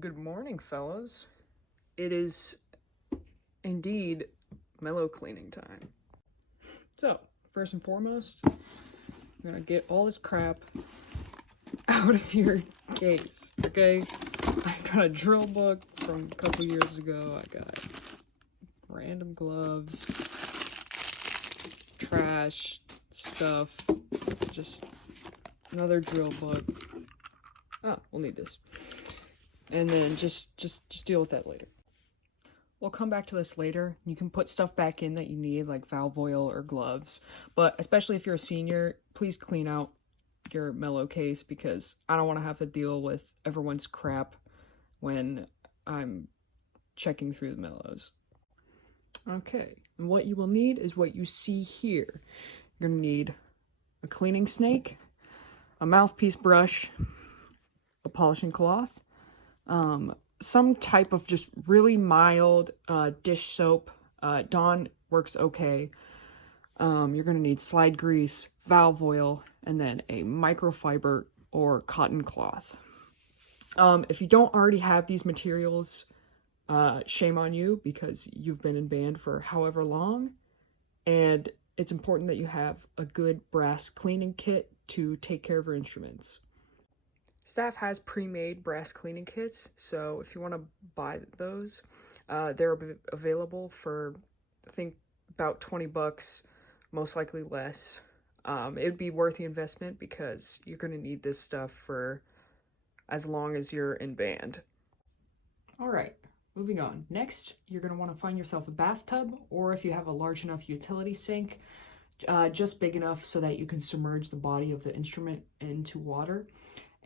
Good morning, fellas. It is indeed mellow cleaning time. So, first and foremost, you're gonna get all this crap out of your case, okay? I got a drill book from a couple years ago. I got random gloves, trash, stuff, just another drill book. Ah, we'll need this. And then just deal with that later. We'll come back to this later. You can put stuff back in that you need, like valve oil or gloves. But especially if you're a senior, please clean out your mello case because I don't want to have to deal with everyone's crap when I'm checking through the mellos. Okay, and what you will need is what you see here. You're gonna need a cleaning snake, a mouthpiece brush, a polishing cloth, some type of just really mild dish soap. Dawn works okay. You're going to need slide grease, valve oil, and then a microfiber or cotton cloth. If you don't already have these materials, shame on you because you've been in band for however long, and it's important that you have a good brass cleaning kit to take care of your instruments. Staff has pre-made brass cleaning kits, so if you want to buy those, they're available for, I think, about 20 bucks, most likely less. It would be worth the investment because you're going to need this stuff for as long as you're in band. All right, moving on. Next, you're going to want to find yourself a bathtub, or if you have a large enough utility sink, just big enough so that you can submerge the body of the instrument into water.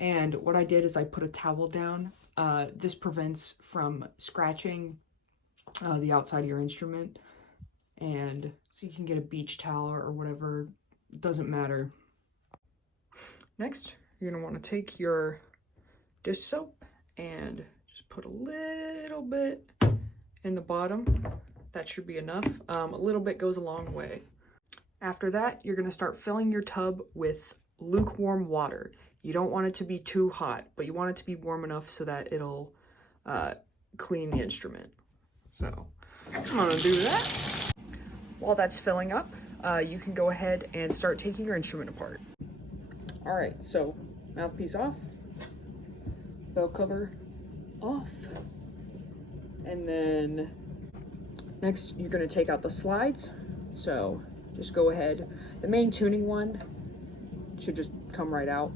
And what I did is I put a towel down. This prevents from scratching the outside of your instrument. And so you can get a beach towel or whatever, doesn't matter. Next, you're gonna wanna take your dish soap and just put a little bit in the bottom. That should be enough. A little bit goes a long way. After that, you're gonna start filling your tub with lukewarm water. You don't want it to be too hot, but you want it to be warm enough so that it'll clean the instrument. So I'm gonna do that. While that's filling up, you can go ahead and start taking your instrument apart. All right, so mouthpiece off, bell cover off, and then next you're gonna take out the slides. So just go ahead. The main tuning one should just come right out.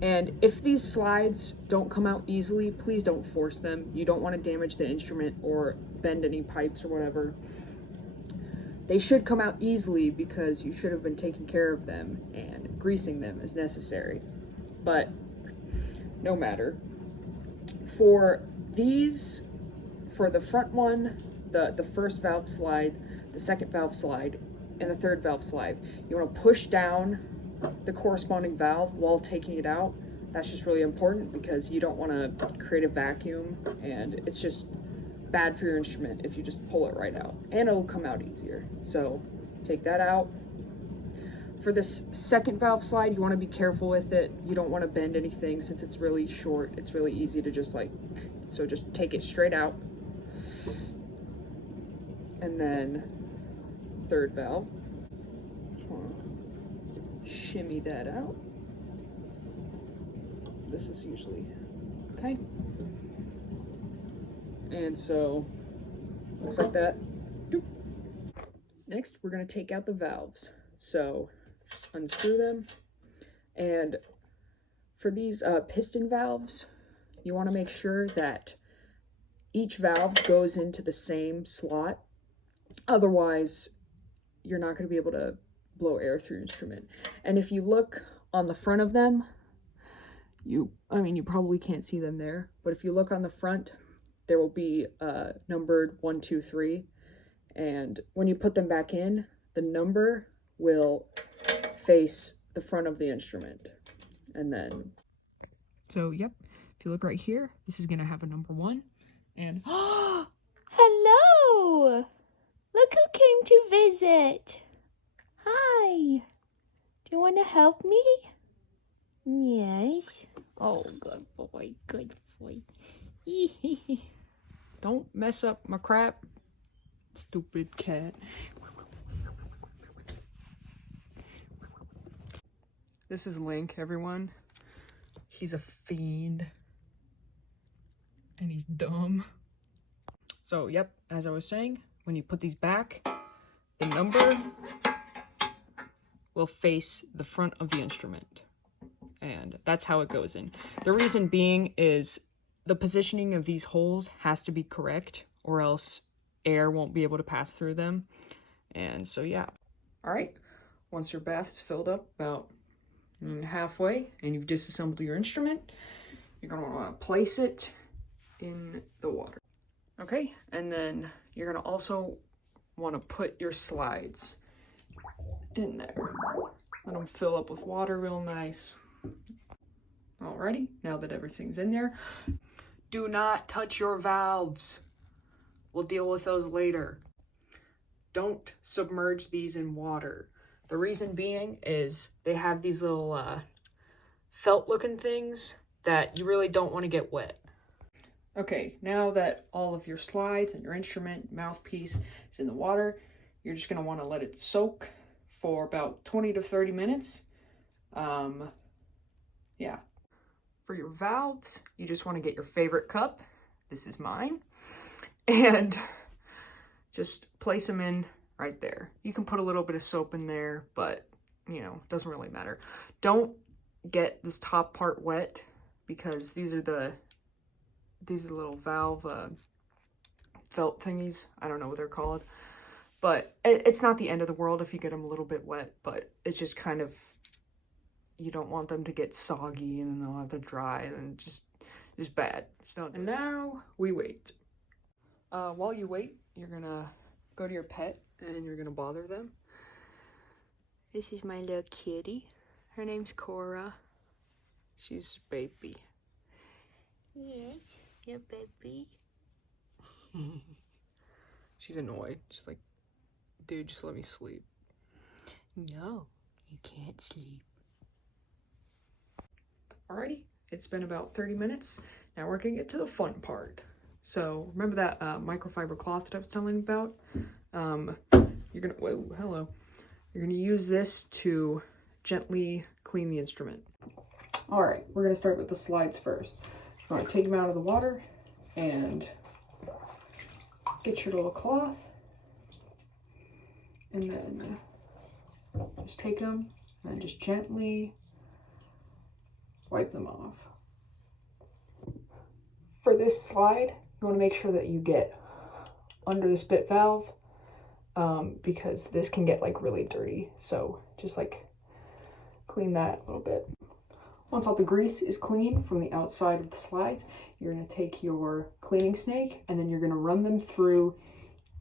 And if these slides don't come out easily, please don't force them. You don't want to damage the instrument or bend any pipes or whatever. They should come out easily because you should have been taking care of them and greasing them as necessary. But no matter. For these, for the front one, the first valve slide, the second valve slide, and the third valve slide, you want to push down the corresponding valve while taking it out. That's just really important because you don't want to create a vacuum, and it's just bad for your instrument if you just pull it right out, and it'll come out easier. So take that out. For this second valve slide, you want to be careful with it. You don't want to bend anything since it's really short. It's really easy to just so just take it straight out. And then third valve. Shimmy that out. This is usually okay. And so looks like that. Next, we're going to take out the valves. So just unscrew them. And for these piston valves, you want to make sure that each valve goes into the same slot. Otherwise, you're not going to be able to blow air through your instrument. And if you look on the front of them, you probably can't see them there, but if you look on the front, there will be numbered 1, 2, 3, and when you put them back in, the number will face the front of the instrument. And then, so yep, if you look right here, this is gonna have a number 1, and hello! Look who came to visit. Hi. Do you want to help me? Yes. Oh, good boy, good boy. Don't mess up my crap, stupid cat. This is Link, everyone. He's a fiend. And he's dumb. So, yep, as I was saying, when you put these back, the number will face the front of the instrument. And that's how it goes in. The reason being is the positioning of these holes has to be correct, or else air won't be able to pass through them. And so, yeah. All right, once your bath is filled up about halfway and you've disassembled your instrument, you're gonna wanna place it in the water. Okay, and then you're gonna also wanna put your slides in there. Let them fill up with water real nice. Alrighty, now that everything's in there, do not touch your valves. We'll deal with those later. Don't submerge these in water. The reason being is they have these little felt looking things that you really don't want to get wet. Okay, now that all of your slides and your instrument mouthpiece is in the water, you're just going to want to let it soak for about 20 to 30 minutes. Yeah. For your valves, you just want to get your favorite cup. This is mine. And just place them in right there. You can put a little bit of soap in there, but, you know, it doesn't really matter. Don't get this top part wet, because these are the little valve felt thingies. I don't know what they're called. But it's not the end of the world if you get them a little bit wet, but it's just kind of, you don't want them to get soggy and then they'll have to dry, and just bad. And now we wait. While you wait, you're gonna go to your pet and you're gonna bother them. This is my little kitty. Her name's Cora. She's baby. Yes, your baby. She's annoyed. She's like, dude, just let me sleep. No, you can't sleep. Alrighty, it's been about 30 minutes. Now we're gonna get to the fun part. So remember that microfiber cloth that I was telling you about? You're gonna, whoa, hello. You're gonna use this to gently clean the instrument. All right, we're gonna start with the slides first. You wanna take them out of the water and get your little cloth, and then just take them and just gently wipe them off. For this slide, you want to make sure that you get under the spit valve, because this can get like really dirty. So just like clean that a little bit. Once all the grease is clean from the outside of the slides, you're going to take your cleaning snake and then you're going to run them through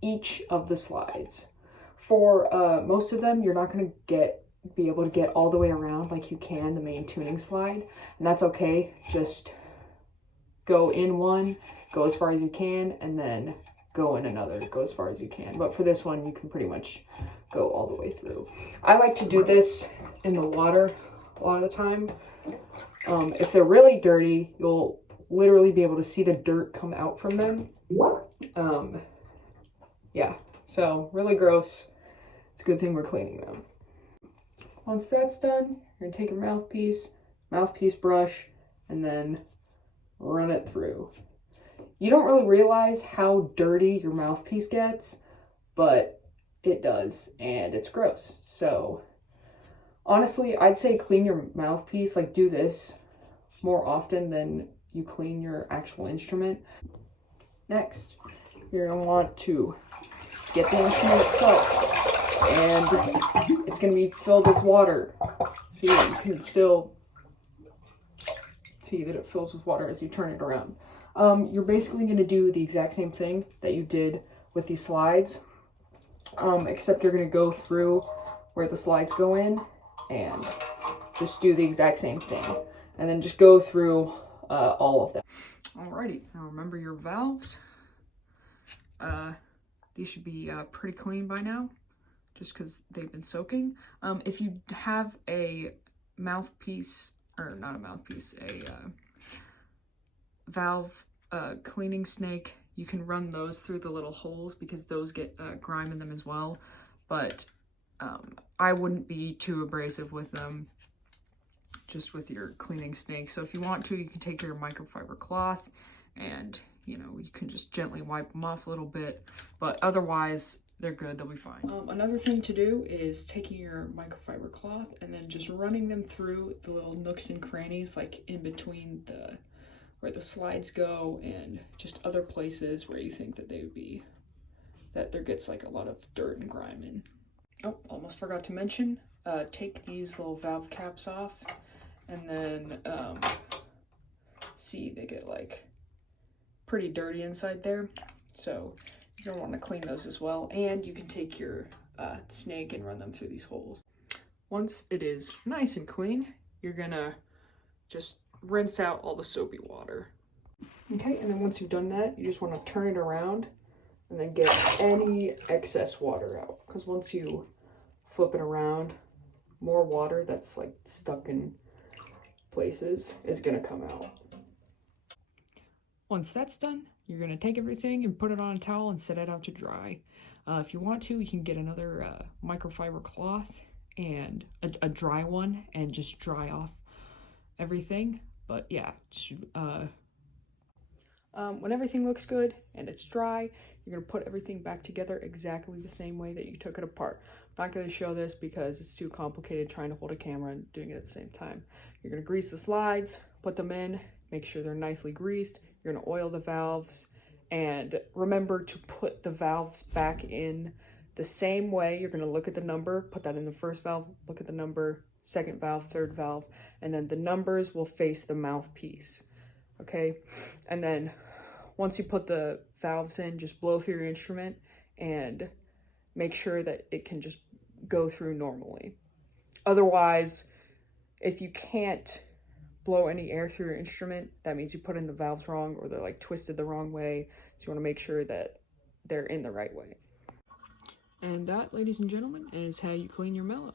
each of the slides. For most of them, you're not going to be able to get all the way around like you can the main tuning slide, and that's okay. Just go in one, go as far as you can, and then go in another, go as far as you can. But for this one, you can pretty much go all the way through. I like to do this in the water a lot of the time. If they're really dirty, you'll literally be able to see the dirt come out from them. Yeah, so really gross. It's a good thing we're cleaning them. Once that's done, you're gonna take your mouthpiece brush, and then run it through. You don't really realize how dirty your mouthpiece gets, but it does, and it's gross. So honestly, I'd say clean your mouthpiece, like do this more often than you clean your actual instrument. Next, you're gonna want to get the instrument itself, and it's gonna be filled with water. See, you can still see that it fills with water as you turn it around. You're basically going to do the exact same thing that you did with these slides, except you're going to go through where the slides go in and just do the exact same thing, and then just go through all of them. Alrighty, now remember your valves. These should be pretty clean by now, just because they've been soaking. If you have a mouthpiece, or not a mouthpiece, a valve cleaning snake, you can run those through the little holes because those get grime in them as well. But I wouldn't be too abrasive with them, just with your cleaning snake. So if you want to, you can take your microfiber cloth and, you know, you can just gently wipe them off a little bit. But otherwise, they're good, they'll be fine. Another thing to do is taking your microfiber cloth and then just running them through the little nooks and crannies, like in between where the slides go and just other places where you think that they would be, that there gets like a lot of dirt and grime in. Oh, almost forgot to mention, take these little valve caps off and then see, they get like pretty dirty inside there. So you're gonna want to clean those as well. And you can take your snake and run them through these holes. Once it is nice and clean, you're gonna just rinse out all the soapy water. Okay, and then once you've done that, you just want to turn it around and then get any excess water out. Because once you flip it around, more water that's like stuck in places is gonna come out. Once that's done, you're gonna take everything and put it on a towel and set it out to dry. If you want to, you can get another microfiber cloth and a dry one and just dry off everything. But yeah, when everything looks good and it's dry, you're gonna put everything back together exactly the same way that you took it apart. I'm not gonna show this because it's too complicated trying to hold a camera and doing it at the same time. You're gonna grease the slides, put them in, make sure they're nicely greased. You're gonna oil the valves, and remember to put the valves back in the same way. You're gonna look at the number, put that in the first valve, look at the number, second valve, third valve, and then the numbers will face the mouthpiece, okay? And then once you put the valves in, just blow through your instrument and make sure that it can just go through normally. Otherwise, if you can't blow any air through your instrument, that means you put in the valves wrong or they're like twisted the wrong way. So you want to make sure that they're in the right way. And that, ladies and gentlemen, is how you clean your mello.